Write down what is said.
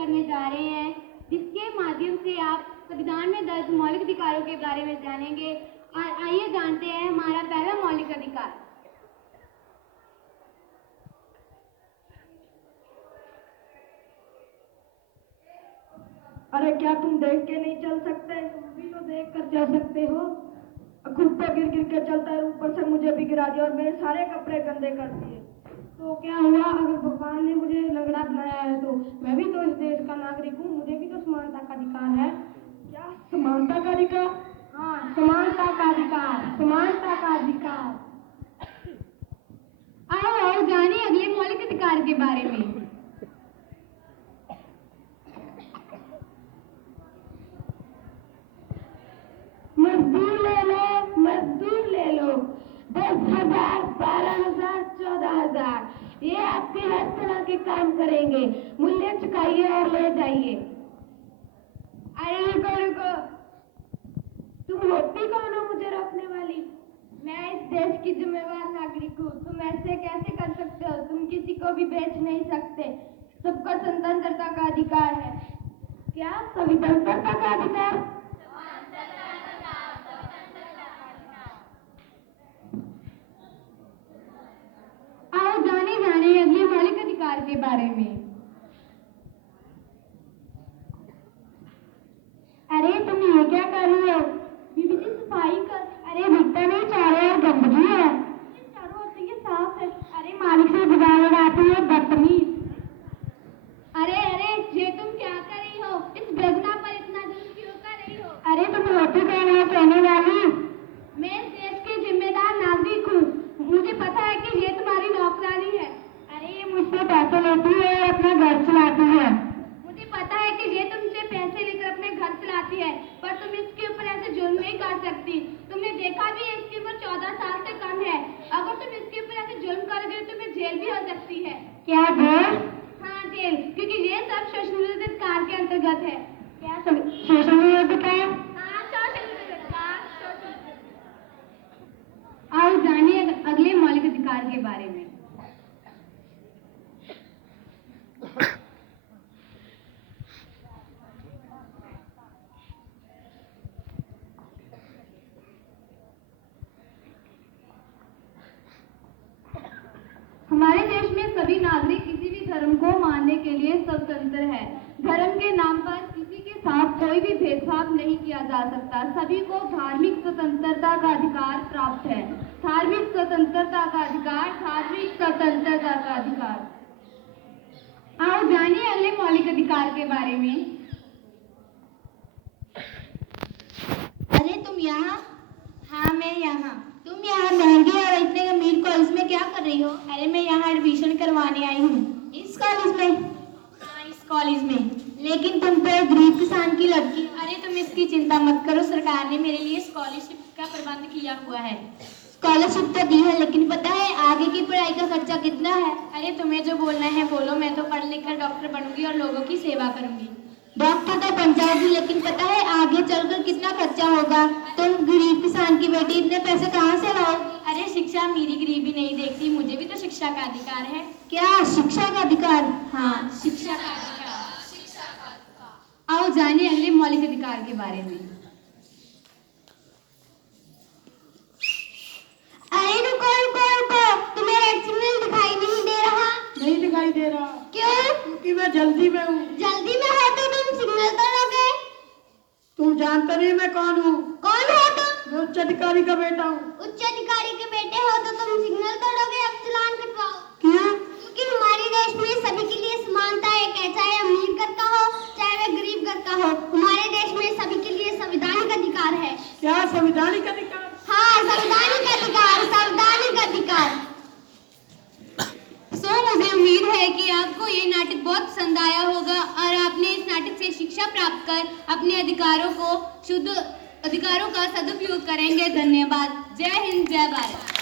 करने जा रहे हैं, जिसके माध्यम से आप संविधान में दर्ज मौलिक अधिकारों के बारे में जानेंगे। और आइए जानते हैं हमारा पहला मौलिक अधिकार। अरे क्या तुम देख के नहीं चल सकते? तुम भी तो देख कर चल सकते हो। खुद तो गिर गिर के चलता है, ऊपर से मुझे भी गिरा दिया और मेरे सारे कपड़े गंदे कर दिए। तो क्या हुआ? अगर भगवान ने मुझे लंगड़ा बनाया है तो मैं भी तो इस देश का नागरिक हूँ, मुझे भी तो समानता का अधिकार है। क्या समानता का अधिकार? हाँ, समानता का अधिकार, समानता का अधिकार। आओ जानिए अगले मौलिक अधिकार के बारे में। मजदूर ले लो, मजदूर ले लो। 10,000, 12,000, 14,000, ये आपके हर तरह के काम करेंगे। मूल्य चुकाइए और ले जाइए। अरे रुको रुको, तुम होती कौन हो मुझे रोकने वाली? मैं इस देश की जिम्मेवार नागरिक हूँ। तुम ऐसे कैसे कर सकते हो? तुम किसी को भी बेच नहीं सकते। सबको स्वतंत्रता का अधिकार है। क्या स्वतंत्रता का अधिकार? आओ जाने अगले मौलिक अधिकार के बारे में। अरे तुम ये क्या कर रही हो? बीबी जी सफाई कर। अरे भीतर नहीं, चारों ओर गंदगी है। चारों ओर से ये साफ है। अरे मालिक से जुगाड़ लगाती है, बदतमीज। अरे अरे ये तुम क्या कर रही हो? इस बेगुनाह पर इतना जुल्म क्यों कर रही हो? अरे तुम होती कौन हो कहने वाली? मैं इस देश की जिम्मेदार नागरिक हूँ। मुझे पता है कि ये तुम्हारी नौकरानी है। अरे ये मुझसे पैसे लेती है, अपना घर चलाती है। मुझे पता है कि ये तुमसे पैसे लेकर अपने घर चलाती है, पर तुम इसके ऊपर ऐसे जुल्म नहीं कर सकती। तुमने देखा भी है इसकी उम्र 14 साल से कम है। अगर तुम इसके ऊपर ऐसे जुल्म करोगे तो तुम्हें जेल भी हो सकती है। क्या जेल? हाँ जेल, क्योंकि ये सब शोषण अधिकार के अंतर्गत है। क्या शोषण अधिकार? हाँ शोषण अधिकार। आओ जानिए अगले मौलिक अधिकार के बारे में। हमारे देश में सभी नागरिक किसी भी धर्म को मानने के लिए स्वतंत्र है। धर्म के नाम पर किसी के साथ कोई भी भेदभाव नहीं किया जा सकता। सभी को धार्मिक स्वतंत्रता का अधिकार प्राप्त है। धार्मिक स्वतंत्रता का अधिकार, धार्मिक स्वतंत्रता का अधिकार। आओ जानिए अगले मौलिक अधिकार के बारे में। अरे तुम यहाँ? हाँ मैं यहाँ। तुम यहाँ महंगे और इतने अमीर कॉलेज में क्या कर रही हो? अरे मैं यहाँ एडमिशन करवाने आई हूँ। इस कॉलेज में? हाँ इस कॉलेज में। लेकिन तुम तो एक गरीब किसान की लड़की। अरे तुम इसकी चिंता मत करो, सरकार ने मेरे लिए स्कॉलरशिप का प्रबंध किया हुआ है। स्कॉलरशिप तो दी है, लेकिन पता है आगे की पढ़ाई का खर्चा कितना है? अरे तुम्हें जो बोलना है बोलो, मैं तो पढ़ लिख कर डॉक्टर बनूंगी और लोगों की सेवा करूंगी। डॉक्टर तो बन जाओगी, लेकिन पता है आगे चलकर कितना खर्चा होगा? तुम गरीब किसान की बेटी इतने पैसे कहाँ से लाओ? अरे शिक्षा मेरी गरीबी नहीं देखती, मुझे भी तो शिक्षा का अधिकार है। क्या शिक्षा का अधिकार? हाँ शिक्षा का अधिकार। आओ जानिए अगले मौलिक अधिकार के बारे में। अरे रुको रुको रुको, तुम्हें रेड सिग्नल दिखाई नहीं दे रहा? नहीं दिखाई दे रहा। क्यों? क्योंकि मैं जल्दी में हूँ। जल्दी में हो तो तुम सिग्नल तोड़ोगे। तुम जानते नहीं मैं कौन हूँ? कौन हो तुम? मैं उच्च अधिकारी का बेटा हूँ। उच्च अधिकारी के बेटे हो तो तुम सिग्नल तोड़ोगे, अब चालान कटवाओ। क्यों? क्योंकि हमारे देश में सभी के लिए समानता है, चाहे अमीर घर का हो चाहे वह गरीब घर का हो। हमारे देश में सभी के लिए संवैधानिक अधिकार है। क्या संवैधानिक अधिकार? हाँ संवैधानिक अधिकार, संवैधानिक अधिकार। मुझे उम्मीद है कि आपको ये नाटक बहुत पसंद आया होगा और आपने इस नाटक से शिक्षा प्राप्त कर अपने अधिकारों का सदुपयोग करेंगे। धन्यवाद। जय हिंद, जय भारत।